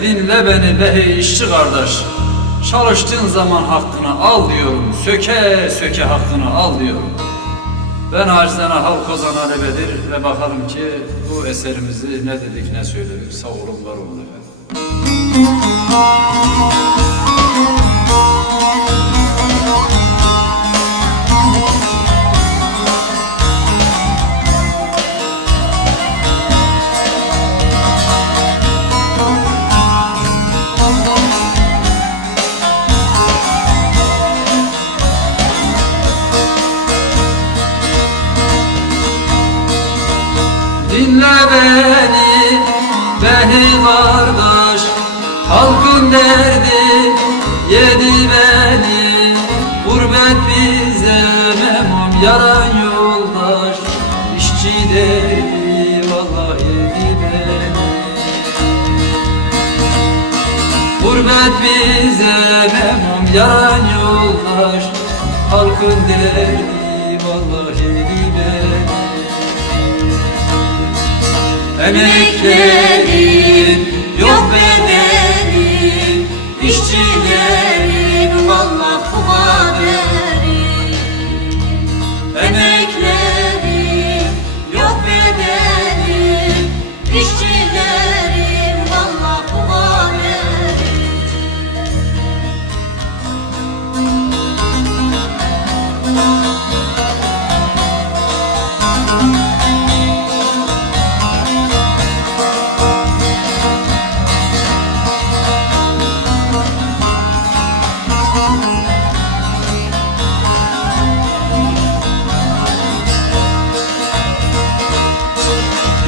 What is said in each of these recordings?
Dinle beni be hey işçi kardeş. Çalıştığın zaman hakkını al diyorum, söke söke hakkını al diyorum. Ben acizane Halk Ozan Ali Bedir ve bakalım ki bu eserimizi ne dedik ne söyledik. Sağ olun, var olun efendim. Dinle beni behi kardeş, halkın derdi yedi beni. Gurbet bize memum yaran yoldaş, işçi derdi vallahi yedi beni. Gurbet bize memum yaran yoldaş, halkın derdi vallahi yedi beni. Emeklerin yok bedeli, işçilerin vallahi bu kaderi. Emeklerin yok bedeli, işçilerin vallahi bu kaderi.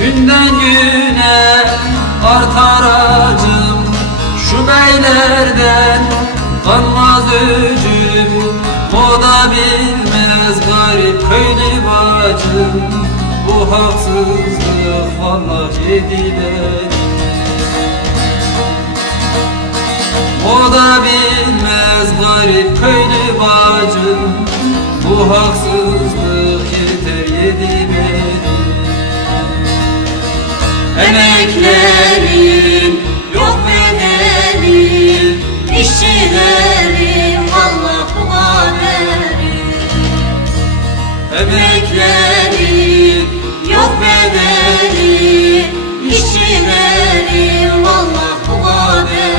Günden güne artar acım, şu beylerden kanmaz öcüm. O da bilmez garip köylü bacım, bu haksızlık vallahi yedi beni. O da bilmez garip köylü bacım, bu haksızlık yeter yedi beni. Emeklerin yok bedeli, işçilerin vallahi bu kaderi. Emeklerin yok bedeli, işçilerin vallahi bu kaderi.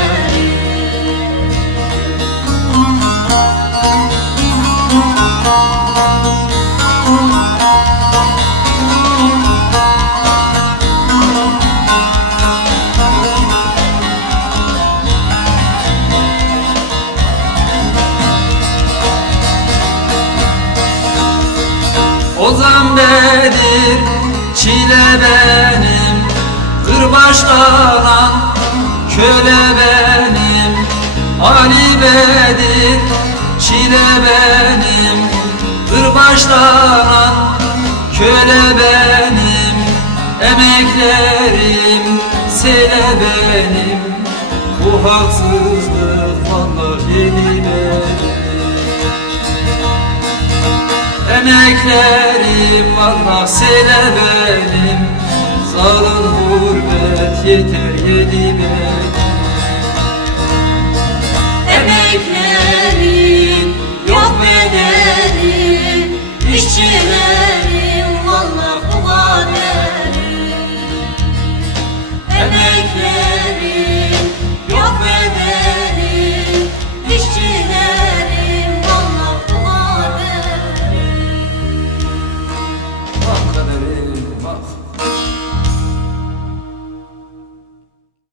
Ozan Bedir çile benim, kırbaçlanan köle benim. Ali Bedir çile benim, kırbaçlanan köle benim. Emeklerim sele benim, bu haksızlık vallahi yedi beni. Emeklerim vallahi sele benim,